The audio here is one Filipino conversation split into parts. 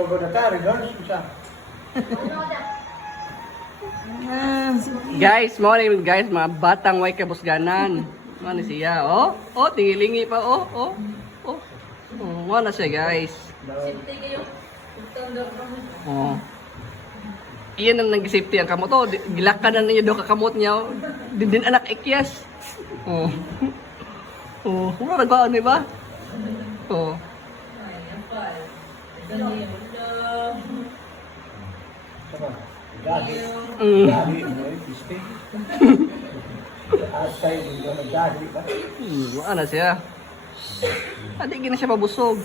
sugod na ta, rin siya. Guys, mo rin guys, mga batang way kabusganan. Ano siya? Oh, tingilingi pa. Oh, na siya guys. Oh. Iyan ang nag-safety ang kamot. Oh, gilakan na niya daw kakamot niya. Din anak ikyas. Oh. Kung nagbaon di ba? Oh. Dali, piste. Asay, hindi ko nagdali ba? Ano siya? Hindi na siya mabusog.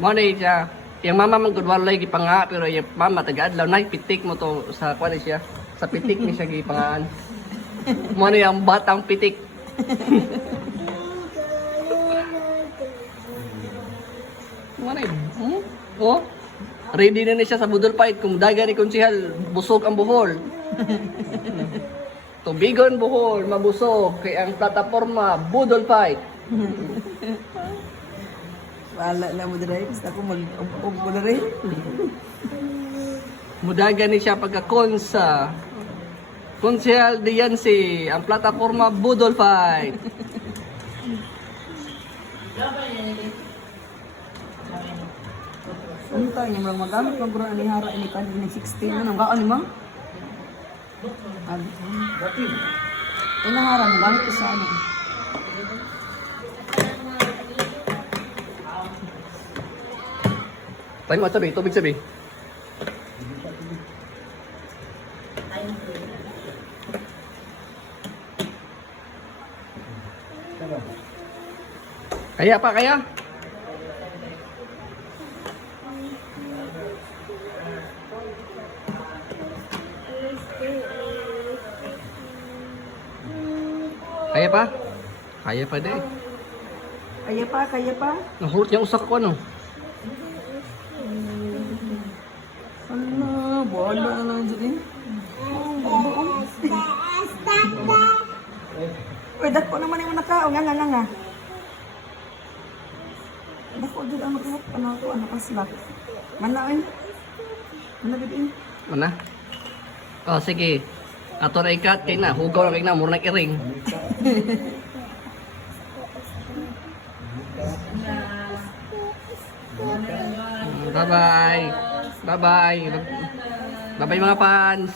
Mana siya? Yang mama man gudwalay gipanga pero yung mama taga-adlaw nay pitik mo to sa kuan siya. Sa pitik ni siya gipangaan. Mana yang batang pitik. Mana Oh. Ready na siya sa budol fight kung daga ni konsehal busog ang buhol. Tubigon buhol mabusog kay ang plataporma budol fight. Wala na mo diri, basta ko mag-ug mo diri. Mudaga ni siya pagka-konsa. Konsehal diyan si ang plataporma budol fight. Ano tayo niya magamit ng guro ani hara ini kan ini 16 ano gaon ni ma'am? Ina hara mo gamit ko sa ano? Tayo mo sabi, tubig sabi. Kaya pa, kaya? Kaya pa? Kaya pa din. Kaya pa. Nahulot niya usak ko ano. Ano, bola na lang dyan. Uy, dako naman yung nakao. Nga. Dako dyan ang nakahap. Ano paslak. Manain. Manabidin. Mana? Oh, sige. Ato na ikat kay na. Hugaw na kay na. Mura na iring. Bye-bye. Bye-bye. Bye-bye mga fans.